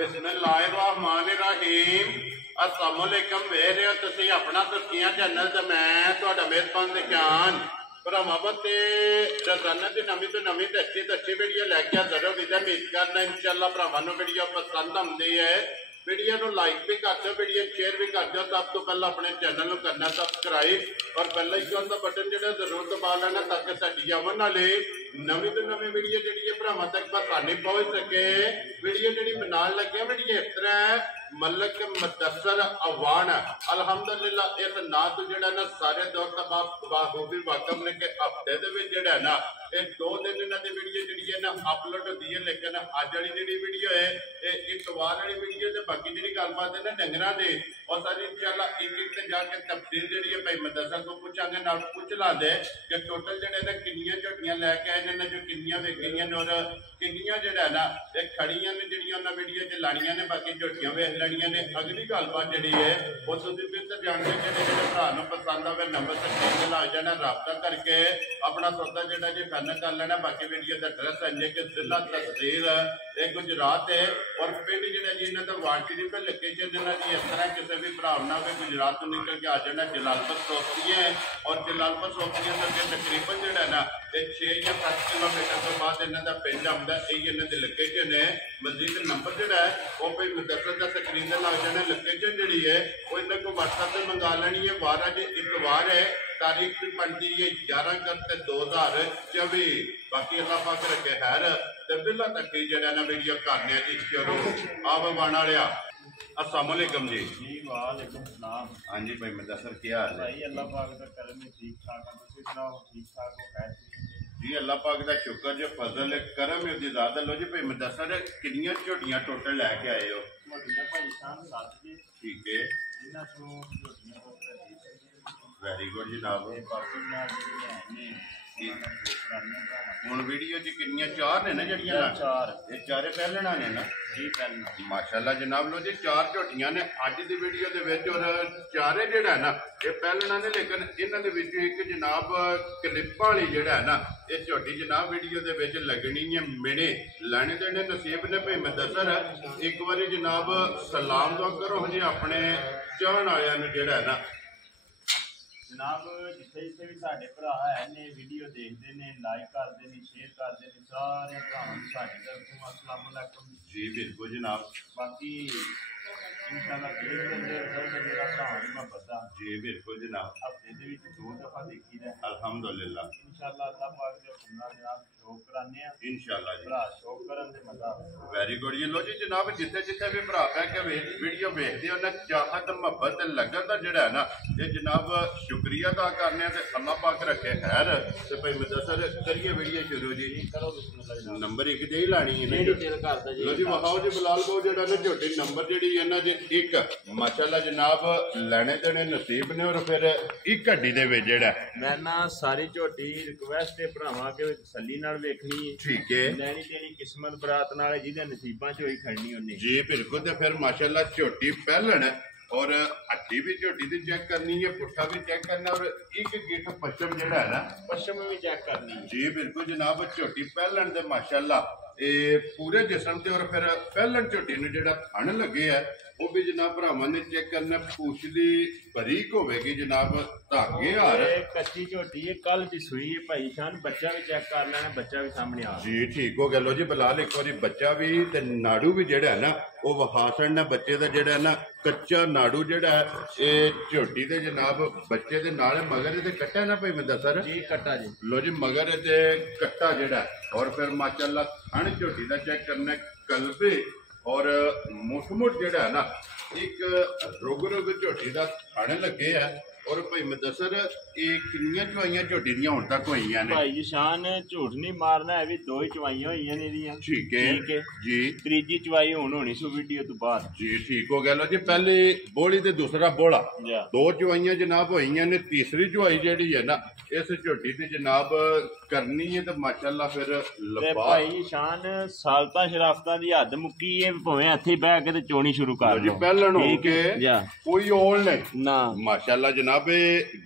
बिस्मिल्लाहिर्रहमानिर्रहीम। अस्सलाम वालेकुम। वेख रहे हो तुसीं अपना तुर्कियां चैनल ते मैं तुहाडा मेहरबान दिशान भरावां ते रोजाना की नवीं तो नवीं ते अच्छी वीडियो लैके हाजिर हो गई। उम्मीद करना इंशाअल्लाह भरावां नूं वीडियो पसंद आउंदी है। वीडियो को लाइक भी कर दो, वीडियो शेयर भी कर दो। सब तो पहले अपने चैनल को करना सबसक्राइब और बेल आइकन का बटन जो जरूर दबा लेना ताकि साडी आवन वाली नवीं तो नवीं वीडियो जी भरावां तक आसानी पहुंच सके। वीडियो जी बनाने लगे वीडियो इस तरह मलक मुदस्सर अवान अल्हम्दुलिल्लाह इस ना तो जो ना सारे दोस्त बाखूबी वाकफ ने कि हफ्ते के ना ये 2 दिन इन्हों की वीडियो जी है ना अपलोड होती है। लेकिन अज वाली जी वीडियो है इतवार वाली वीडियो तो बाकी जी गलबात है ना डंगरां दी और सारी इंशाअल्लाह एक एक जाके तफसील जी है भाई मुदस्सर को पूछांगे नाल पूछ लांदे कि टोटल जो किनियां झोटियां लैके आए ने जो किनियां वेखियां और किनियां जो ना ये खड़ियां ने जी उन्होंने वीडियो च लानियां ने बाकी झोटियां वेख लैनियां ने। अगली गलबात जी है वो तुसीं बेहतर जानते जो भरा पसंद आवे नंबर स्क्रीन ते ला जाना रब्ता करके अपना सौदा जो जी फाइनल कर लेना। बाकी वीडियो का एड्रैस है कि जिला तहसील गुजरात है और पिंड जो जी इन्हों का वाटरी पर लोकेशन इन्हों की इस तरह किसी भी भरा ना हो गुजरात तो निकल के आ जाना जलालपुर सोफिया और जलालपुर सोफिया से तकरीबन जो ना 6 या 7 किलोमीटर तो बाद इन्हों का पिंड आता है। यही इन्हों की लोकेशन है। मजीद नंबर जोड़ा है वह भाई मुदस्सर का स्क्रीन से लग जाना। लोकेशन जी है वो इन्होंने को व्हाट्सएप से मंगा लेनी है। 12 जो इतवार है तारीख भी बनती है 11 अगस्त 2024। बाकी अल्लाह पाक रखे खैर तो बिल्ला तक जरा ना वीडियो करने जी शुरू आप बना लिया। अस्सलाम वालेकुम जी। वालेकुम सलाम। हाँ जी भाई मुदस्सर क्या हाल है? भाई अल्लाह पाक का करम है ठीक ठाक है। तुसीं सुनाओ ठीक ठाक हो कैसे? जी अल्लाह पाक का शुक्र जो फजल है करम है उसकी ज़्यादा लो जी भाई मुदस्सर कितनी झोटियां टोटल लैके आए हो? झोटियां भाई शाम 7 जी। ठीक है इन्हां चों झोटियां टोटल वेरी गुड जनाब। बाकी नाल जेहड़ियां हुण वीडियो च कितनियां 4 ने ना जड़ियां? 4 ये चारे पहलना ने ना जी पहलना माशाअल्लाह जनाब। लो जी 4 झोटियां ने अज दी वीडियो दे विच और चारे जेड़ा ना ये पहलना ने। लेकिन इन्हां दे विच एक जनाब क्लिप वाली जेड़ा है ना ये झोटी जनाब वीडियो दे विच लगनी है मिने लैने देने नसीब ने भाई मुदस्सर। एक बारी जनाब सलाम दुआ करो जी अपने चाहण वालियां नूं जेड़ा है ना जनाब जिथे जिथे भी साडे भरा है ने वीडियो देखते हैं लाइक करते हैं शेयर करते हैं सारे भरावां नूं साडी तरफ तो अस्सलाम वालेकुम जी बिल्कुल जनाब। बाकी इंशाअल्लाह देख लेंगे रिजल्ट मेरा भरावां दी मोहब्बत दा जी बिल्कुल जनाब। हफ्ते दे विच 2 दफा देखी दा अल्हम्दुलिल्लाह इंशाअल्लाह अल्लाह पाक दे हुक्म नाल जनाब शौक कराने आ इंशाअल्लाह जी। भरा शौक करन दे मजा वेरी गुड जी। लो जी जनाब जिथे जिथे भी भरा पै के वीडियो वेखते हो ना चाहत मोहब्बत लगन का जोड़ा है ना ये जनाब शुक्रिया अदा करने ते अल्लाह पाक रखे खैर ते भाई मुदस्सर करिए वीडियो शुरू जी। नंबर एक दे ही लानी है लो जी वहाओ जी बिलाल को जो ना झोटी नंबर जी इन्हों की एक माशाअल्लाह जनाब लैने देने नसीब ने और फिर एक हड्डी दे विच जेड़ा मैं ना सारी झोटी रिक्वेस्ट है भरावां के तसल्ली नाल वेखनी है। ठीक है लैनी देनी किस्मत बरात नाल जिहदे नसीबां च होई खड़नी उन्हें जी बिल्कुल। तो फिर माशाअल्लाह झोटी पहलन और हड्डी भी झोटी की चेक करनी है पुट्ठा भी चेक करना और एक गिट पश्चिम जेड़ा है ना पश्चिम भी चेक करनी है जी बिल्कुल जनाब। झोटी पहलन दे माशाअल्लाह ये पूरे जिसम से और फिर पहलन झोटी नूं जेड़ा थन लगे है वो भी जनाब भरावां ने चेक करना पूछ दी बरीक होगी जनाब धागे हार कच्ची झोटी है कल की सुई है भाई शान बच्चा भी चेक कर लेना बच्चा भी सामने आ जी ठीक हो गया। लो जी बिलाल एक बार बच्चा भी ते नाड़ू भी जेड़ा है ना वो वहा छड़ना बच्चे का जेड़ा है ना कच्चा नाड़ू जेड़ा है ये झोटी दे जनाब बच्चे दे नाल मगर ते कट्टा ना भाई मुदस्सर जी कट्टा जी। लो जी मगर ते कट्टा जेड़ा और फिर माशाअल्लाह थन झोटी का चेक करना कलबे और मुठमुठ जेड़ा है ना एक रुग रुग झोटी का थन लगे है और भाई मुदस्सर ये कितनियां चवाइयां झोटी दियां हुण तक होईयां ने? भाई जी शान झूठ नहीं मारना है भी 2 ही चवाइयां होईयां ने दियां। ठीक है जी। तीजी चवाई हुण होनी सु वीडियो तो बाद जी ठीक हो गया। लो जी पहले बोली ते दूसरा बोला 2 चवाइयां जनाब होईयां ने। तीसरी चवाई जेड़ी है ना इस झोटी दी जनाब करनी है तो माशाअल्लाह फिर लबा भाई शान सालता शराफतां दी हद मुक्की है भावें हत्थे बह के ते चोनी शुरू कर जी पहलन हो के कोई ओल नहीं ना माशाअल्लाह जनाब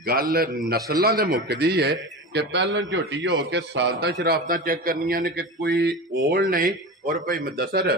गल नस्लों दे मुकदी है कि पहलन झोटी हो के सालता शराफतां चेक करनियां ने कि कोई ओल नहीं और भाई मुदस्सर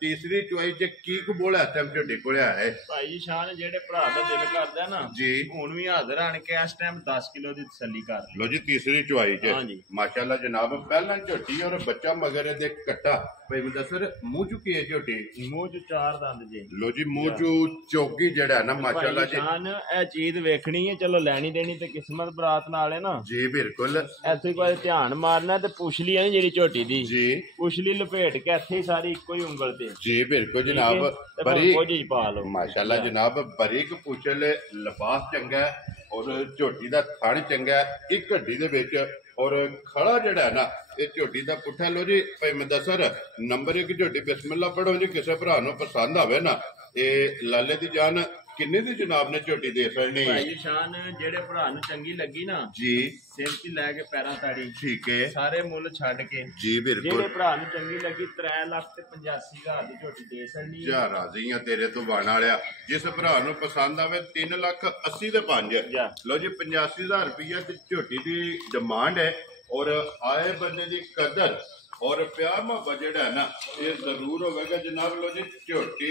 ਤੀਸਰੀ ਚੁਆਈ ਚ ਕੀ ਕਬੋਲ ਹੈ ਟਾਈਮ ਝੋਟੀ ਕੋਲ ਹੈ ਭਾਈ ਜੀ ਸ਼ਾਨ ਜਿਹੜੇ ਭਰਾ ਦਾ ਦਿਲ ਕਰਦਾ ਨਾ ਜੀ ਹੁਣ ਵੀ ਹਾਜ਼ਰ ਆਣ ਕੇ ਇਸ ਟਾਈਮ 10 ਕਿਲੋ ਦੀ ਤਸੱਲੀ ਕਰ ਲਈ। ਲੋ ਜੀ ਤੀਸਰੀ ਚੁਆਈ ਚ ਹਾਂਜੀ ਮਾਸ਼ਾਅੱਲਾ ਜਨਾਬ ਪਹਿਲਾਂ ਝੋਟੀ ਔਰ ਬੱਚਾ ਮਗਰ ਇਹਦੇ ਕੱਟਾ ਭਾਈ ਮੁਦੱਸਰ ਮੂੰਹ ਚੁੱਕੀ ਹੈ ਝੋਟੀ ਮੂੰਹ ਚ 4 ਦੰਦ ਜੇ। ਲੋ ਜੀ ਮੂੰਹ ਚੂ ਚੌਕੀ ਜਿਹੜਾ ਨਾ ਮਾਸ਼ਾਅੱਲਾ ਜੀ ਸ਼ਾਨ ਇਹ ਚੀਜ਼ ਵੇਖਣੀ ਹੈ ਚਲੋ ਲੈਣੀ ਦੇਣੀ ਤੇ ਕਿਸਮਤ ਬਰਾਤ ਨਾਲ ਹੈ ਨਾ ਜੀ ਬਿਲਕੁਲ ਇੱਥੇ ਕੋਈ ਧਿਆਨ ਮਾਰਨਾ ਤੇ ਪੁਛਲੀ ਹੈ ਜਿਹੜੀ ਝੋਟੀ ਦੀ ਜੀ ਪੁਛਲੀ ਲਪੇਟ ਕੇ ਇੱਥੇ ਸਾਰੀ ਇੱਕੋ ਹੀ ਉਂਗਲ ਤੇ ਜੀ ਬਿਲਕੁਲ ਜਨਾਬ ਬਰੀ ਬੜੀ ਪਾ ਲਓ ਮਾਸ਼ਾਅੱਲਾ ਜਨਾਬ ਬਰੀਕ ਪੁਛਲ ਲਿਬਾਸ ਚੰਗਾ ਔਰ ਝੋਟੀ ਦਾ ਥਣ ਚੰਗਾ ਇੱਕ ਹੱਡੀ ਦੇ ਵਿੱਚ ਔਰ ਖੜਾ ਜਿਹੜਾ ਨਾ ਇਹ ਝੋਟੀ ਦਾ ਪੁੱਠਾ ਲੋ ਜੀ ਭਾਈ ਮੁਦੱਸਰ ਨੰਬਰ 1 ਝੋਟੀ ਬਿਸਮਿਲ੍ਲਾ ਪੜੋ ਜੀ ਕਿਸੇ ਭਰਾ ਨੂੰ ਪਸੰਦ ਆਵੇ ਨਾ ਇਹ ਲਾਲੇ ਦੀ ਜਾਨ ਕਿੰਨੇ ਦੀ ਜਨਾਬ ਨੇ ਝੋਟੀ ਦੇ ਸਕਣੀ ਭਾਈ ਸ਼ਾਨ ਜਿਹੜੇ ਭਰਾ ਨੂੰ ਚੰਗੀ ਲੱਗੀ ਨਾ ਜੀ ਸਿਰ 'ਚ ਲੈ ਕੇ ਪੈਰਾਂ ਤਾੜੀ ਠੀਕ ਹੈ ਸਾਰੇ ਮੁੱਲ ਛੱਡ ਕੇ ਜੀ ਬਿਲਕੁਲ ਜਿਹੜੇ ਭਰਾ ਨੂੰ ਚੰਗੀ ਲੱਗੀ 3,85,000 ਦੀ ਝੋਟੀ ਦੇ ਸਕਣੀ ਜਾ ਰਾਜ਼ੀ ਆ ਤੇਰੇ ਤੋਂ ਬਾਣ ਵਾਲਿਆ ਜਿਸ ਭਰਾ ਨੂੰ ਪਸੰਦ ਆਵੇ 3,80,000 ਦੇ 5 ਲੋ ਜੀ 85,000 ਰੁਪਇਆ ਤੇ ਝੋਟੀ ਦੀ ਡਿਮਾਂਡ ਹੈ ਔਰ ਆਏ ਬੰਦੇ ਦੀ ਕਦਰ ਔਰ ਪਿਆਰ ਮੁਹੱਬਤ ਜਿਹੜਾ ਹੈ ਨਾ ਇਹ ਜ਼ਰੂਰ ਹੋਵੇਗਾ ਜਨਾਬ। ਲੋ ਜੀ ਝੋਟੀ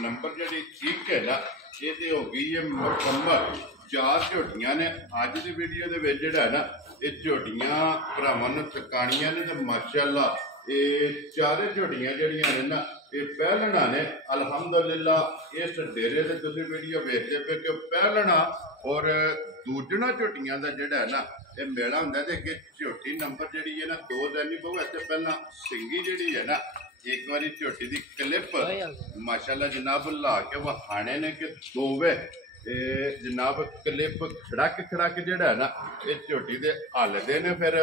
ਨੰਬਰ ਜਿਹੜੀ ਠੀਕ ਹੈ ਨਾ ਇਹ ਤੇ ਹੋ ਗਈ ਹੈ ਮੁਕੰਮਲ 4 ਝੋਟੀਆਂ ਨੇ ਅੱਜ ਦੀ ਵੀਡੀਓ ਦੇ ਵਿੱਚ ਜਿਹੜਾ ਹੈ ਨਾ ਇਹ ਝੋਟੀਆਂ ਭਰਾਵਾਂ ਨੂੰ ਥਕਾਣੀਆਂ ਨੇ ਤੇ ਮਾਸ਼ਾਅੱਲਾ ਇਹ ਚਾਰੇ ਝੋਟੀਆਂ ਜਿਹੜੀਆਂ ਨੇ ਨਾ ਇਹ ਪਹਿਲਣਾ ਨੇ ਅਲਹਮਦੁਲਿਲਾ ਇਸ ਡੇਰੇ ਤੇ ਤੁਸੀਂ ਵੀਡੀਓ ਵੇਖਦੇ ਪਏ ਕਿ ਪਹਿਲਣਾ ਔਰ ਦੂਜਣਾ ਝੋਟੀਆਂ ਦਾ ਜਿਹੜਾ ਹੈ ਨਾ ਇਹ ਮੇਲਾ ਹੁੰਦਾ ਤੇ ਕਿ ਝੋਟੀ ਨੰਬਰ ਜਿਹੜੀ ਹੈ ਨਾ 2 ਦਿਨ ਨਹੀਂ ਬਹੁ ਇੱਥੇ ਪਹਿਲਾਂ ਸਿੰਗੀ ਜਿਹੜੀ ਹੈ ਨਾ ਇੱਕ ਵਾਰੀ ਝੋਟੀ ਦੀ ਕਲਿੱਪ ਮਾਸ਼ਾਅੱਲਾ ਜਨਾਬ ਲਾ ਕੇ ਵਹਾਣੇ ਨੇ ਕਿ ਦੋਵੇਂ ਇਹ ਜਨਾਬ ਕਲਿੱਪ ਖੜਕ ਜਿਹੜਾ ਨਾ ਇਹ ਝੋਟੀ ਦੇ ਹੱਲਦੇ ਨੇ ਫਿਰ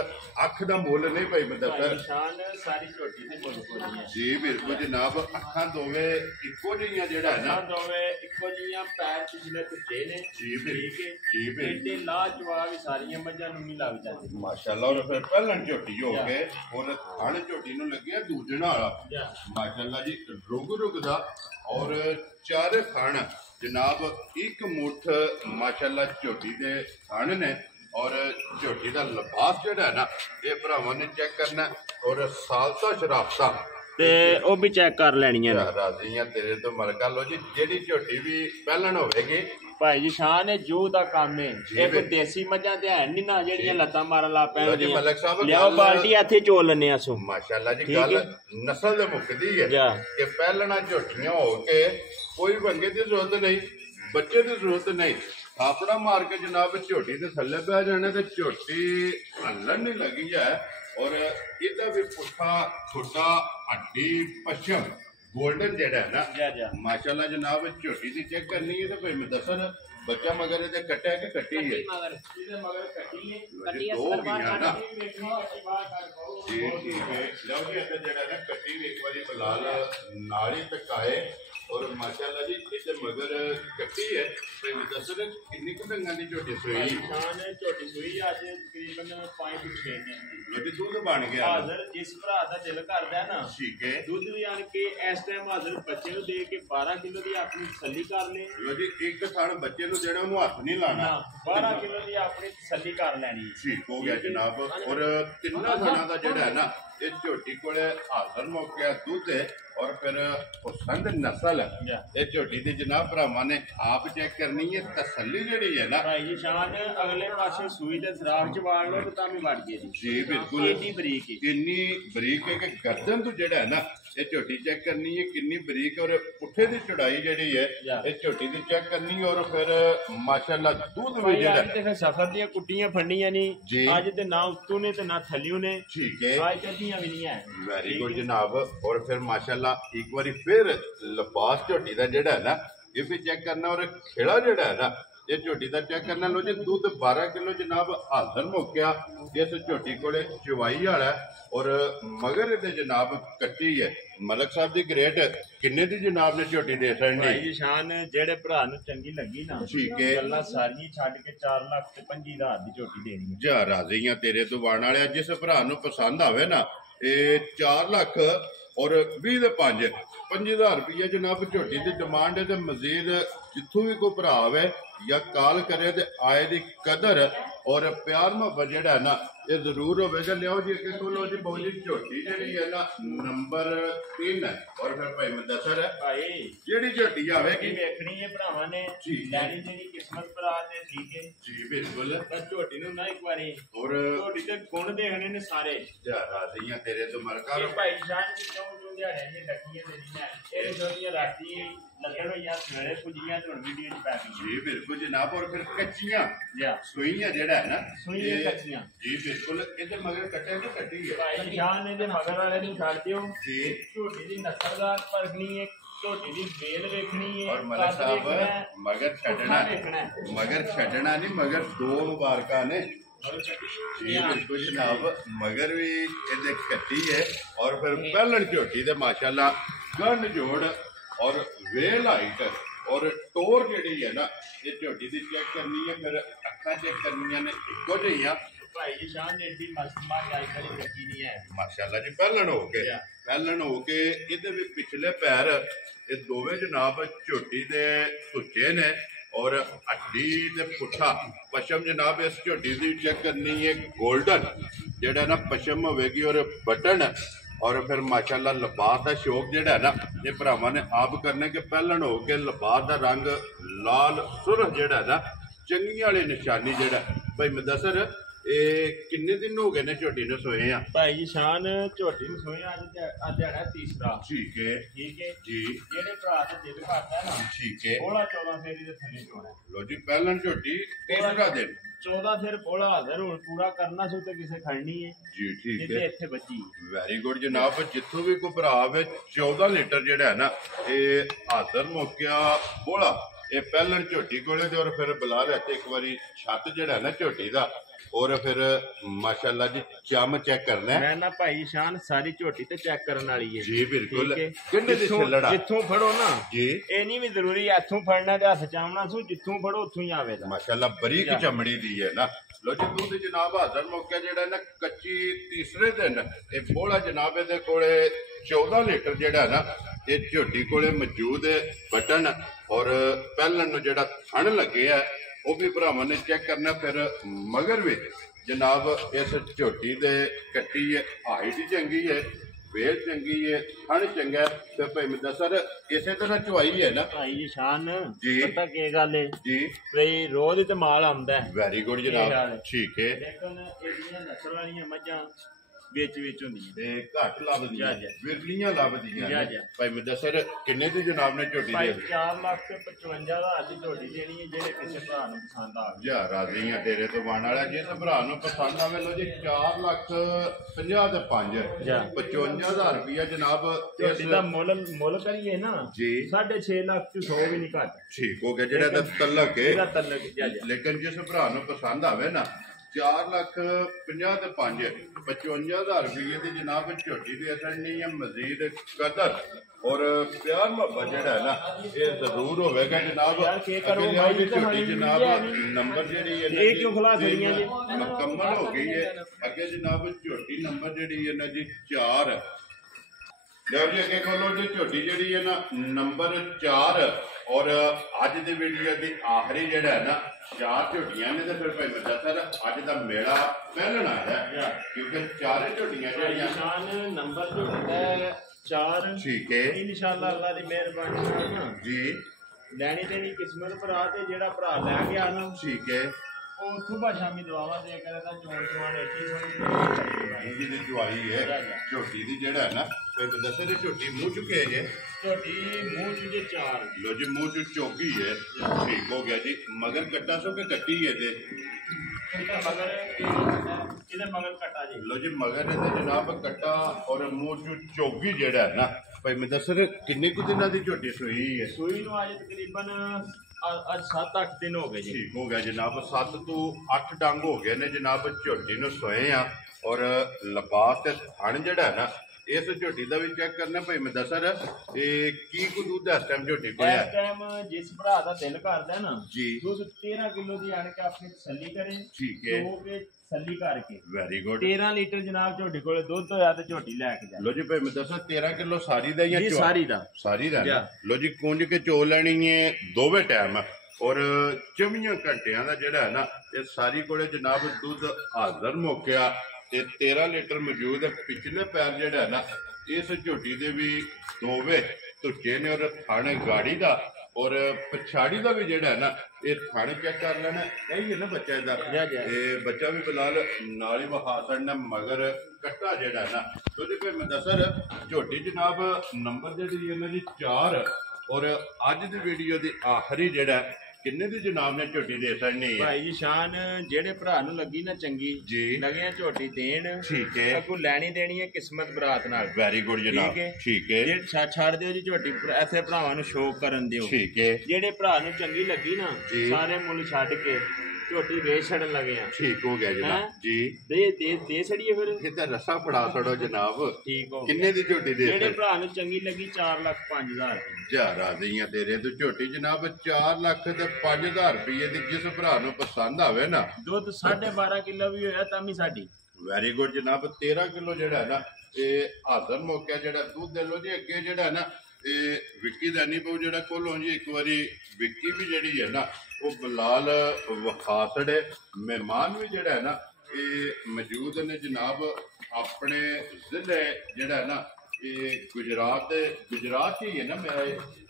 ਅੱਖ ਦਾ ਮੁੱਲ ਨਹੀਂ ਭਾਈ ਮੁਦੱਸਰ ਸਾਰੀ ਝੋਟੀ ਦੀ ਮੁੱਲ ਕੋਲੀ ਹੈ ਜੀ ਬਿਲਕੁਲ ਜਨਾਬ ਅੱਖਾਂ ਦੋਵੇਂ ਇੱਕੋ ਜਿਹੀਆਂ ਜਿਹੜਾ ਨਾ ਦੋਵੇਂ ਇੱਕੋ ਜਿਹੀਆਂ ਪੈਰ ਪਿਛਲੇ ਧੁੱਜੇ ਨੇ ਜੀ ਬਿਲਕੁਲ ਜੀ ਬਿਲਕੁਲ ਲਾਜਵਾਬ ਵੀ ਸਾਰੀਆਂ ਮੱਝਾਂ ਨੂੰ ਨਹੀਂ ਲੱਗ ਜਾਂਦੀ ਮਾਸ਼ਾਅੱਲਾ ਔਰ ਫਿਰ ਪਹਿਲਾਂ ਝੋਟੀ ਹੋ ਕੇ ਔਰ ਥਣ ਝੋਟੀ ਨੂੰ ਲੱਗਿਆ ਦੂਜਣਾ ਵਾਲਾ ਮਾਸ਼ਾਅੱਲਾ ਜੀ ਰੁਗ ਦਾ ਔਰ ਚਾਰੇ ਥਣ ਜਨਾਬ ਇੱਕ ਮੁੱਠ ਮਾਸ਼ਾਅੱਲਾ ਝੋਟੀ ਦੇ ਥਣ ਨੇ ਔਰ ਝੋਟੀ ਦਾ ਲਿਬਾਸ ਜਿਹੜਾ ਨਾ ਇਹ ਭਰਾਵਾਂ ਨੇ ਚੈੱਕ ਕਰਨਾ ਔਰ ਸਾਲਤਾ ਸ਼ਰਾਫਤਾ ਤੇ ਉਹ ਵੀ ਚੈੱਕ ਕਰ ਲੈਣੀਆਂ ਨੇ ਰਾਜ਼ੀਆਂ ਤੇਰੇ ਤੋਂ ਮਲਕਾ ਲੋ ਜੀ ਜਿਹੜੀ ਝੋਟੀ ਵੀ ਪਹਿਲਣ ਹੋਵੇਗੀ ਭਾਈ ਜੀ ਸ਼ਾਨ ਹੈ ਜੂ ਦਾ ਕੰਮ ਹੈ ਇਹ ਕੋਈ ਦੇਸੀ ਮੱਝਾਂ ਤੇ ਹੈ ਨਹੀਂ ਨਾ ਜਿਹੜੀਆਂ ਲੱਤਾਂ ਮਾਰਨ ਲਾ ਪੈਣਗੀਆਂ ਮਲਕ ਸਾਹਿਬ ਲਿਆਓ ਬਾਲਟੀ ਇੱਥੇ ਚੋਲ ਲੈਣੇ ਆ ਸੋ ਮਾਸ਼ਾਅੱਲਾ ਜੀ ਗੱਲ ਨਸਲ ਦੇ ਮੁੱਕਦੀ ਹੈ ਕਿ ਪਹਿਲਣਾ ਝੋਟੀਆਂ ਹੋ ਕੇ ਕੋਈ ਵੰਗੇ ਦੀ ਜ਼ਰੂਰਤ ਨਹੀਂ ਬੱਚੇ ਦੀ ਜ਼ਰੂਰਤ ਨਹੀਂ ਥਾਪੜਾ ਮਾਰ ਕੇ ਜਨਾਬ ਝੋਟੀ ਦੇ ਥੱਲੇ ਬਹਿ ਜਾਣੇ ਤੇ ਝੋਟੀ ਹੱਲਣ ਨਹੀਂ ਲੱਗੀ ਹੈ ਔਰ ਇਹਦਾ ਵੀ ਪੁੱਠਾ ਛੋਟਾ ਹੱਡੀ ਪਛਮ ਗੋਲਡਨ ਜਿਹੜਾ ਹੈ ਨਾ ਮਾਸ਼ਾਅੱਲਾ ਜਨਾਬ ਝੋਟੀ ਦੀ ਚੈੱਕ ਕਰਨੀ ਹੈ ਤੇ ਭਾਈ ਮੁਦੱਸਰ ਬੱਚਾ ਮਗਰ ਇਹਦੇ ਕੱਟਿਆ ਕਿ ਕੱਟੀ ਹੈ ਇਹਦੇ ਮਗਰ ਕੱਟੀ ਹੈ ਕੱਟੀ ਦੋ ਗਈਆਂ ਨਾ ਜੀ ਠੀਕ ਹੈ ਲਓ ਜੀ ਇੱਥੇ ਜਿਹੜਾ ਨਾ ਕੱਟੀ ਵੀ ਇੱਕ ਵਾਰੀ ਬਲਾਲ ਨਾਲੀ ਤਕਾਏ ਔਰ ਮਾਸ਼ਾਅੱਲਾ ਜੀ ਇਹਦੇ ਮਗਰ ਕੱਟੀ ਹੈ ਭਾਈ ਮੁਦੱਸਰ ਕਿੰਨੀ ਕੁ ਢੰਗਾਂ ਦੀ ਝੋਟੀ ਸੂਈ ਝੋਟੀ ਸੂਈ ਅੱਜ ਤਕਰੀਬਨ 5-6 ਦਿਨ ਲੋਕੀ ਦੁੱਧ ਬਣ ਗਿਆ ਹਾਜ਼ਰ ਜਿਸ ਭਰਾ ਦਾ ਦਿਲ ਕਰਦਾ ਨਾ ਠੀਕ ਹੈ ਦੁੱਧ ਵੀ ਆਣ ਕੇ ਇਸ ਟਾਈਮ ਹਾਜ਼ਰ ਬੱਚੇ ਨੂੰ ਦੇ ਕੇ 12 ਕਿਲੋ ਦੀ ਆਪਣੀ ਤਸੱਲੀ ਕਰ ਲੈ ਲੋ ਜੀ ਇੱਕ ਥਣ ਬੱਚੇ ਨੂੰ ਜਿਹੜਾ ਉਹਨੂੰ ਹੱਥ ਨਹੀਂ ਲਾਣਾ 12 ਕਿਲੋ ਦੀ ਆਪਣੀ ਤਸੱਲੀ ਕਰ ਲੈਣੀ ਠੀਕ ਹੋ ਗਿਆ ਜਨਾਬ ਔਰ ਤਿੰਨਾਂ ਥਣਾਂ ਦਾ ਜਿਹੜਾ ਹੈ ਨਾ ਇਹ ਝੋਟੀ ਕੋਲੇ ਹਾਜ਼ਰ ਮੌਕਿਆ ਦੁੱਧ ਹੈ ਔਰ ਫਿਰ ਪਸੰਦ ਨਸਲ ਇਹ ਝੋਟੀ ਦੀ ਜਨਾਬ ਭਰਾਵਾਂ ਨੇ ਆਪ ਚੈੱਕ ਕਰਨੀ ਹੈ ਤਸੱਲੀ ਜਿਹੜੀ ਹੈ ਨਾ ਭਾਈ ਜੀ ਸ਼ਾਨ ਅਗਲੇ ਪਾਸੇ ਸੂਈ ਦੇ ਸਰਾਗ ਚ ਵਾੜ ਲਓ ਤਾਂ ਵੀ ਵੜ ਗਈ ਜੀ ਬਿਲਕੁਲ ਇੰਨੀ ਬਰੀਕ ਹੈ ਕਿ ਗਰਦਨ ਤੋਂ ਜਿਹੜਾ ਹੈ ਨਾ ਇਹ ਝੋਟੀ ਚੈੱਕ ਕਰਨੀ ਹੈ ਕਿੰਨੀ ਬਰੀਕ ਔਰ ਪੁੱਠੇ ਦੀ ਚੜਾਈ ਜਿਹੜੀ ਹੈ ਇਹ ਝੋਟੀ ਦੀ ਚੈੱਕ ਕਰਨੀ ਔਰ ਫਿਰ ਮਾਸ਼ਾਅੱਲਾ ਦੁੱਧ ਵੀ ਜਿਹੜਾ ਤੇ ਫਿਰ ਸਫਰ ਦੀਆਂ ਕੁੱਟੀਆਂ ਫੰਡੀਆਂ ਨਹੀਂ ਅੱਜ ਤੇ ਨਾ ਉੱਤੋਂ ਨੇ ਤੇ ਨਾ ਥੱਲਿਓਂ ਨੇ ਠੀਕ ਹੈ ਅੱਜ ਕੱਢੀਆਂ ਵੀ ਨਹੀਂ ਹੈ ਵੈਰੀ ਗੁੱਡ ਜਨਾਬ ਔਰ ਫਿਰ ਮਾਸ਼ਾਅੱਲਾ ਇੱਕ ਵਾਰੀ ਫਿਰ ਲਿਬਾਸ ਝੋਟੀ ਦਾ ਜਿਹੜਾ ਹੈ ਨਾ ਇਹ ਵੀ ਚੈੱਕ ਕਰਨਾ ਔਰ ਖੇੜਾ ਜਿਹੜਾ ਹੈ ਨਾ ਇਹ ਝੋਟੀ ਦਾ ਚੈੱਕ ਕਰਨਾ ਲੋ ਜੀ ਦੁੱਧ 12 ਕਿਲੋ ਜਨਾਬ ਹਾਜ਼ਰ ਮੁੱਕਿਆ ਇਸ ਝੋਟੀ ਕੋਲੇ ਚਵਾਈ ਵਾਲਾ ਔਰ ਮਗਰ ਇਹਦੇ ਜਨਾਬ ਕੱਟੀ ਹੈ ਮਲਕ ਸਾਹਿਬ ਦੀ ਗ੍ਰੇਟ ਕਿੰਨੇ ਦੀ ਜਨਾਬ ਨੇ ਝੋਟੀ ਦੇ ਸਕਣੀ ਭਾਈ ਸ਼ਾਨ ਜਿਹੜੇ ਭਰਾ ਨੂੰ ਚੰਗੀ ਲੱਗੀ ਨਾ ਠੀਕ ਹੈ ਗੱਲਾਂ ਸਾਰੀਆਂ ਛੱਡ ਕੇ 4,25,000 ਦੀ ਝੋਟੀ ਦੇਣੀ ਹੈ ਜਾ ਰਾਜ਼ੀਆਂ ਤੇਰੇ ਤੋਂ ਬਾਣ ਵਾਲਿਆ ਜਿਸ ਭਰਾ ਨੂੰ ਪਸੰਦ ਆਵੇ ਨਾ ਇਹ 4 ਲੱਖ ਔਰ 20 ਦੇ 5,000 ਰੁਪਏ ਜਨਾਬ ਝੋਟੀ ਦੀ ਡਿਮਾਂਡ ਹੈ ਤੇ ਮਜ਼ੀਦ ਜਿੱਥੋਂ ਵੀ ਕੋਈ ਭਰਾ ਆਵੇ ਜਾਂ ਕਾਲ ਕਰੇ ਤੇ ਆਏ ਦੀ ਕਦਰ और प्यार मुहब्बत जेड़ा है ना ये जरूर होगा। लियाओ जी अगे खोलो जी बहु जी झोटी जी है ना नंबर 3 है। और फिर भाई मुदस्सर है भाई जेड़ी झोटी आवेगी वेखनी है भरावां ने लैनी तेरी किस्मत भरा ते ठीक है जी बिल्कुल। पर झोटी नूं ना एक बारी और झोटी ते गुण देखने ने सारे राजियां तेरे तो मरकर भाई जान क्यों जो दिहाड़े ने लकीयां देनियां ये जोड़ियां राती लगन हो या सवेरे पुजियां ते वीडियो च पा दी जी बिल्कुल जनाब। और फिर कच्चियां या सुइयां जेड़ा है ना सुइयां कच्चियां जी बिल्कुल इधर मगर कट्टे नहीं कट्टी है भाई जान ने मगर वाले नु छाड़ दियो जी झोटी दी नस्लदार परखनी है झोटी दी बेल देखनी है। और मलक साहब मगर छड्डना नहीं मगर 2 मुबारका ने जी बिल्कुल जनाब। मगर भी इधर कट्टी है और फिर पहलन झोटी दे माशाल्लाह गन जोड़ और वेल हाइट और टोर जी है ना ये झोटी की चेक करनी है। फिर अखा चेक करनी ने इको जी भाई जी शान एडी मस्त मार आई करी लगी नहीं है माशाल्लाह जी। पहलन हो के इहदे भी पिछले पैर ये दोवें जनाब झोटी दे सुच्चे ने और हड्डी ते पुट्ठा पशम जनाब इस झोटी की चेक करनी है गोल्डन जेड़ा ना पशम होगी और बटन और फिर माशाल्लाह लिबास का शौक जेड़ा है ना ये भरावां ने आप करने के पहलन हो के लिबास का रंग लाल सुरख जेड़ा है ना चंगी वाली निशानी जेड़ा भाई मुदस्सर ये किन्ने दिन हो गए ने झोटी ने सोए हैं भाई जी शान झोटी ने सोए आज दिहाड़ा तीसरा ठीक है जी जेडे भरा ते दिल करदा है ना ठीक है 16-14 फेरी दे थल्ले चोना लो जी पहलन झोटी तीसरा दिन 14 फिर बोला हाजिर हुण पूरा करना सु ते किसे खड़नी है जी ठीक है जिथे इत्थे बची वेरी गुड जनाब। जिथों भी कोई भरा वे 14 लीटर जेड़ा है ना ये हाजिर मौकिया बोला ये पहलन झोटी कोले और फिर बुला लेते एक बारी छत जेड़ा है ना झोटी दा और फिर माशाल्लाह जी चम चेक करना है। मैं ना भाई शान सारी झोटी ते चेक करने वाली है जी बिल्कुल किन्ने दी छलड़ा जिथों फड़ो ना जी ए नहीं भी जरूरी इथों फड़ना ते हथ चावना सु जिथों फड़ो उथों ही आवेगा माशाल्लाह बरीक चमड़ी दी है ना। लो जी दूध जनाब हाजिर मौका जेड़ा ना कच्ची तीसरे दिन ये बोला जनाब दे कोले 14 लीटर जेड़ा ना ये झोटी कोले मौजूद है बटन और पहलन जेड़ा थन लगे है वो भी भरावां ने चेक करना। फिर मगर भी जनाब इस झोटी दे कट्टी है हाइट चंगी है वेल चंगी है थन चंगा है। तो भाई मुदस्सर इसे तरह चुवाई है ना भाई जी शान जी पता की गल है जी भाई रोज ते माल आंदा है वेरी गुड जनाब ठीक है लेकिन एडियां नस्ल वालियां मझां बेच होंदी ते घट लभदियां विरलियां लभदियां भाई मुदस्सर किन्ने दी जनाब ने झोटी दे 4,55,000 दी झोटी देनी है जेड़े किसी भरा नूं पसंद आ जा राजी हां तेरे तो वन वाला जिस भरा नूं पसंद आवे लो जी 4,50,000 ते 55,000 रुपया जनाब झोटी दा मुल करिए ना जी 6.5 लाख तो 100 भी नहीं घट ठीक हो गया जेड़ा दा तलक है तलक लेकिन जिस भरा नूं पसंद आवे ना 4,50,000 ते 55,000 रुपये की जनाब झोटी की असर नहीं है मजीद कदर और प्यार मोहब्बत जेड़ा है ना ये जरूर होगा जनाब। झोटी जनाब नंबर जी मुकम्मल हो गई है अगे जनाब झोटी नंबर जी है ना जी 4 जब जी अगे खोलो जी झोटी जी है ना नंबर 4 और अज की वीडियो की आखिरी जेड़ा है ना 4 झोटियां ने तो फिर भाई मुदस्सर अज का मेला पहलना है क्योंकि 4 झोटियां जड़ियां नंबर जो है 4 ठीक है इंशाअल्लाह अल्लाह दी मेहरबानी नाल ना जी लैनी तेरी किस्मत भरा ते जेड़ा भरा लै गया ना ठीक है वो सुबह शामी दुआवां दे करदा चोण एटी सोनी जी दी जुआई है झोटी दी जेड़ा है ना कोई मुदस्सर झोटी मुंह चुके जे झोटी मुंह चुके 4 लो जी मुंह चु चौकी है ठीक हो गया जी मगर कट्टा सो के कट्टी है जे मगर कट्टा जी लो जी मगर है जनाब कट्टा और मुंह चु चौकी जेड़ा है ना भाई मुदस्सर किन्ने कुछ दिनों की झोटी सुई है सुई नु आज तकरीबन आज 7-8 दिन हो गए जी ठीक हो गया जनाब 7 तो 8 डंग हो गए ने जनाब झोटी नु सोए आ और लिबास ते थन जेड़ा है ना इस झोटी का भी चेक करना भाई मुदस्सर की को दूध इस टाइम झोटी को इस टाइम जिस भरा दा दिल करदा ना जी दूध 13 किलो दी आण के अपनी तसल्ली करे ठीक है तो के तसल्ली करके वेरी गुड 13 लीटर जनाब झोटी कोले दुध होया ते झोटी लेके जा लो जी भाई मुदस्सर 13 किलो सारी दा या जी सारी दा लो जी कुंज के चो लेनी है दोवे टाइम ਔਰ 24 ਘੰਟਿਆਂ ਦਾ ਜਿਹੜਾ ਹੈ ਨਾ ਇਹ ਸਾਰੀ ਕੋਲੇ ਜਨਾਬ ਦੁੱਧ ਹਾਜ਼ਰ ਮੁੱਕਿਆ ਤੇ 13 ਲੀਟਰ ਮੌਜੂਦ ਹੈ। ਪਿਛਲੇ ਪੈਰ ਜਿਹੜਾ ਹੈ ਨਾ ਇਸ ਝੋਟੀ ਦੇ ਵੀ ਦੋਵੇਂ ਧੁੱਚੇ ਨੇ ਔਰ ਥਣ ਗਾੜੀ ਦਾ ਔਰ ਪਛਾੜੀ ਦਾ ਵੀ ਜਿਹੜਾ ਹੈ ਨਾ ਇਹ ਥਣ ਚੈੱਕ ਕਰ ਲੈਣਾ। ਇਹੀ ਹੈ ਨਾ ਬੱਚਾ ਇਹਦਾ, ਇਹ ਬੱਚਾ ਵੀ ਫਿਲਹਾਲ ਨਾਲ ਹੀ ਵਹਾ ਛੱਡਣਾ ਮਗਰ ਕੱਟਾ ਜਿਹੜਾ ਹੈ ਨਾ ਉਹਦੇ ਪੇ ਮੁਦੱਸਰ ਝੋਟੀ ਜਨਾਬ ਨੰਬਰ ਜਿਹੜੀ ਇਹਨਾਂ ਦੀ 4 ਔਰ ਅੱਜ ਦੀ ਵੀਡੀਓ ਦੀ ਆਖਰੀ ਜਿਹੜਾ ਕਿੰਨੇ ਦੀ ਜਨਾਬ ਨੇ ਝੋਟੀ ਦੇ ਛੱਡਣੀ ਹੈ ਭਾਈ ਜੀ ਸ਼ਾਨ ਜਿਹੜੇ ਭਰਾ ਨੂੰ ਲੱਗੀ ਨਾ ਚੰਗੀ ਜੀ ਲਗਿਆ ਝੋਟੀ ਦੇਣ ਠੀਕ ਹੈ ਅੱਗੋਂ ਲੈਣੀ ਦੇਣੀ ਹੈ ਕਿਸਮਤ ਬਰਾਤ ਨਾਲ। ਵੈਰੀ ਗੁੱਡ ਜਨਾਬ ਠੀਕ ਹੈ ਜੇ ਛੱਡ ਦਿਓ ਜੀ ਝੋਟੀ ਐਸੇ ਭਰਾਵਾਂ ਨੂੰ ਸ਼ੌਕ ਕਰਨ ਦਿਓ। ਠੀਕ ਹੈ ਜਿਹੜੇ ਭਰਾ ਨੂੰ ਚੰਗੀ ਲੱਗੀ ਨਾ ਸਾਰੇ ਮੁੱਲ ਛੱਡ ਕੇ ਝੋਟੀ ਵੇਚ ਛੱਡਣ ਲੱਗੇ ਆ। ਠੀਕ ਹੋ ਗਿਆ ਜਨਾਬ ਜੀ ਦੇ ਛੜੀਏ ਫਿਰ ਇਹ ਤਾਂ ਰਸਾ ਫੜਾ ਛੜੋ ਜਨਾਬ। ਠੀਕ ਹੋ ਕਿੰਨੇ ਦੀ ਝੋਟੀ ਦੇ ਜਿਹੜੇ ਭਰਾ ਨੂੰ ਚੰਗੀ ਲੱਗੀ 4,05,000 ਹਜ਼ਾਰਾਂ ਦੀਆਂ ਤੇਰੇ ਤੋਂ ਝੋਟੀ ਜਨਾਬ 4 ਲੱਖ ਤੇ 5,000 ਰੁਪਏ ਦੀ ਜਿਸ ਭਰਾ ਨੂੰ ਪਸੰਦ ਆਵੇ ਨਾ ਦੁੱਧ 12.5 ਕਿਲੋ ਵੀ ਹੋਇਆ ਤਾਂ ਵੀ ਸਾਡੀ। ਵੈਰੀ ਗੁੱਡ ਜਨਾਬ 13 ਕਿਲੋ ਜਿਹੜਾ ਹੈ ਨਾ ਇਹ ਹਾਜ਼ਰ ਮੌਕਿਆ ਜਿਹੜਾ ਦੁੱਧ ਦੇ ਲੋ ਜੀ। ਅੱਗੇ ਜਿਹੜਾ ਹੈ ਨਾ ਇਹ ਵਿੱਕੀ ਦਾ ਨਹੀਂ ਪਊ ਜਿਹੜਾ ਕੋਲੋਂ ਜੀ ਇੱਕ ਵਾਰੀ ਵਿੱਕੀ ਵੀ ਜਿਹੜੀ ਹੈ ਨਾ ਉਹ ਬਲਾਲ ਵਖਾਸੜੇ ਮਹਿਮਾਨ ਵੀ ਜਿਹੜਾ ਹੈ ਨਾ ਇਹ ਮੌਜੂਦ ਨੇ ਜਨਾਬ ਆਪਣੇ ਜ਼ਿਲ੍ਹੇ ਜਿਹੜਾ ਹੈ ਨਾ ਇਹ ਗੁਜਰਾਤ ਹੀ ਹੈ ਨਾ ਮੇਰਾ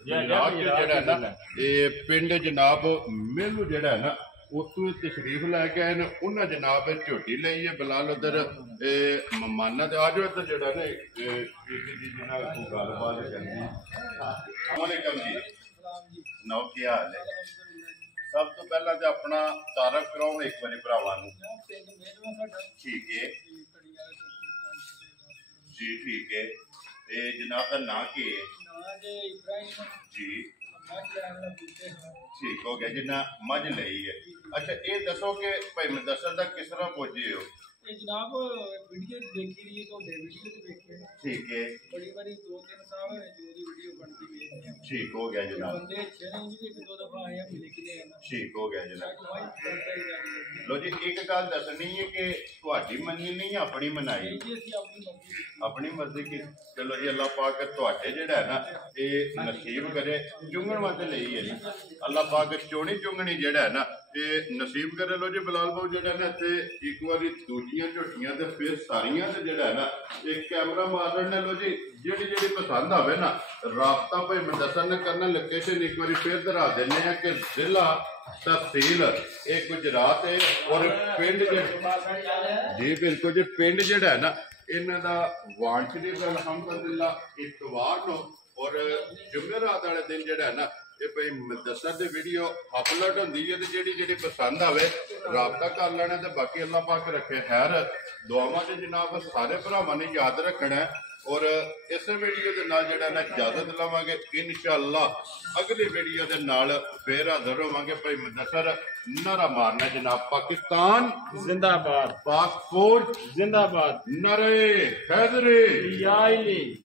ਗੁਜਰਾਤ ਜਿਹੜਾ ਹੈ ਨਾ ਇਹ ਪਿੰਡ ਜਨਾਬ ਮੇਲੂ ਜਿਹੜਾ ਹੈ ਨਾ ਉੱਥੋਂ ਤਸ਼ਰੀਫ ਲੈ ਕੇ ਆਏ ਨੇ। ਉਹਨਾਂ ਜਨਾਬ ਝੋਟੀ ਲਈ ਹੈ ਬਲਾਲ ਉਧਰ ਮਹਿਮਾਨਾਂ ਦੇ ਆਜੋ ਇੱਧਰ ਜਿਹੜਾ ਨੇ ਜੀ ਨਾਲ ਗੱਲਬਾਤ ਕਰਨੀ। ਵਾਲੇਕਮ ਜੀ ਨੌ ਕੀ ਹਾਲ ਹੈ? ਸਭ ਤੋਂ ਪਹਿਲਾਂ ਤੇ ਆਪਣਾ ਤਾਰਫ ਕਰਾਓ ਇੱਕ ਵਾਰੀ ਭਰਾਵਾਂ ਨੂੰ। ਠੀਕ ਹੈ ਜੀ ਠੀਕ ਹੈ। ਇਹ ਜਨਾਬ ਦਾ ਨਾਂ ਕੀ ਹੈ ਜੀ? ਠੀਕ ਹੋ ਗਿਆ ਜਿੰਨਾ ਮੱਝ ਲਈ ਹੈ। ਅੱਛਾ ਇਹ ਦੱਸੋ ਕਿ ਭਾਈ ਮੁਦੱਸਰ ਦਾ ਕਿਸ ਤਰ੍ਹਾਂ ਪਹੁੰਚੇ ਹੋ? ਇਹ ਜਨਾਬ ਵੀਡੀਓ ਦੇਖੀ ਰਹੀ ਹੈ ਤੁਹਾਡੇ ਵੀਡੀਓ ਤੇ ਵੇਖੇ ਠੀਕ ਹੈ ਬੜੀ ਵਾਰੀ 2-3 ਸਾਲ ਹੋਏ ਜੋ ਦੀ ਵੀਡੀਓ ਬਣਦੀ ਵੇਖਦੇ ਆ। ਠੀਕ ਹੋ ਗਿਆ ਜਨਾਬ ਬੰਦੇ ਅੱਛੇ ਨੇ ਜੀ ਇੱਕ ਦੋ ਦਫਾ ਆਏ ਆ ਮਿਲ ਕੇ ਗਏ ਨਾ। ਠੀਕ ਹੋ ਗਿਆ ਜਨਾਬ। ਸਾਡੀ ਵਾਈ ਕਰਦਾ ਹੀ ਜਾਂਦੀ ਲੋ ਜੀ ਇੱਕ ਗੱਲ ਦੱਸਣੀ ਹੈ ਕਿ ਤੁਹਾਡੀ ਮੰਨੀ ਨਹੀਂ ਆਪਣੀ ਮਨਾਈ ਹੈ ਜੀ। ਅਸੀਂ ਆਪਣੀ ਮਰਜ਼ੀ ਆਪਣੀ ਮਰਜ਼ੀ ਕੀ ਚਲੋ ਜੀ ਅੱਲਾਹ ਪਾਕ ਤੁਹਾਡੇ ਜਿਹੜਾ ਹੈ ਨਾ ਇਹ ਨਸੀਬ ਕਰੇ ਚੁੰਗਣ ਵਾਸਤੇ ਲਈ ਹੈ ਨਾ ਅੱਲਾਹ ਪਾਕ ਚੋਣੀ ਚੁੰਗਣੀ ਜਿਹੜਾ ਹੈ ਨਾ ਇਹ ਨਸੀਬ ਕਰੇ। ਲੋ ਜੀ ਬਲਾਲ ਬਾਬੂ ਜਿਹੜਾ ਨਾ ਇੱਥੇ ਇੱਕ ਵਾਰੀ ਦੂਜੀਆਂ ਝੋਟੀਆਂ ਤੇ ਫਿਰ ਸਾਰੀਆਂ ਤੇ ਜਿਹੜਾ ਹੈ ਨਾ ਇੱਕ ਕੈਮਰਾ ਮਾਰ ਲੈਣਾ। ਲੋ ਜੀ ਜਿਹੜੀ ਪਸੰਦ ਆਵੇ ਨਾ ਰਾਬਤਾ ਭਾਈ ਮੁਦੱਸਰ ਨੇ ਕਰਨਾ। ਲੋਕੇਸ਼ਨ ਇੱਕ ਵਾਰੀ ਫਿਰ ਦਰਾ ਦਿੰਦੇ ਆ ਕਿ ਜ਼ਿਲ੍ਹਾ ਤਹਿਸੀਲ ਇਹ ਗੁਜਰਾਤ ਹੈ ਔਰ ਪਿੰਡ ਜੀ ਬਿਲਕੁਲ ਜੀ ਪਿੰਡ ਜਿਹੜਾ ਹੈ ਨਾ ਇਹਨਾਂ ਦਾ ਵਾਂਚੜੀ ਅਲਹਮਦੁਲਿਲਾ ਇਤਵਾਰ ਨੂੰ ਔਰ ਜੁਮੇਰਾਤ ਵਾਲੇ ਦਿਨ ਜਿਹੜਾ ਹੈ ਨਾ ਇਹ ਭਾਈ ਮੁਦੱਸਰ ਦੀ ਵੀਡੀਓ ਅਪਲੋਡ ਹੁੰਦੀ ਹੈ ਤੇ ਜਿਹੜੀ ਪਸੰਦ ਆਵੇ ਰਾਬਤਾ ਕਰ ਲੈਣਾ ਤੇ ਬਾਕੀ ਅੱਲਾਹ ਪਾਕ ਰੱਖੇ ਖੈਰ। ਦੁਆਵਾਂ ਚ ਜਨਾਬ ਸਾਰੇ ਭਰਾਵਾਂ ਨੇ ਯਾਦ ਰੱਖਣਾ ਔਰ ਇਸ ਵੀਡੀਓ ਦੇ ਨਾਲ ਜਿਹੜਾ ਨਾ ਇਜਾਜ਼ਤ ਲਵਾਂਗੇ ਇਨਸ਼ਾਅੱਲਾ ਅਗਲੀ ਵੀਡੀਓ ਦੇ ਨਾਲ ਫੇਰ ਹਾਜ਼ਰ ਹੋਵਾਂਗੇ। ਭਾਈ ਮੁਦੱਸਰ ਨਾਰਾ ਮਾਰਨਾ ਜਨਾਬ ਪਾਕਿਸਤਾਨ ਜ਼ਿੰਦਾਬਾਦ, ਪਾਕ ਫੌਜ ਜ਼ਿੰਦਾਬਾਦ, ਨਾਰੇ ਹੈਦਰੀ ਯਾ ਅਲੀ।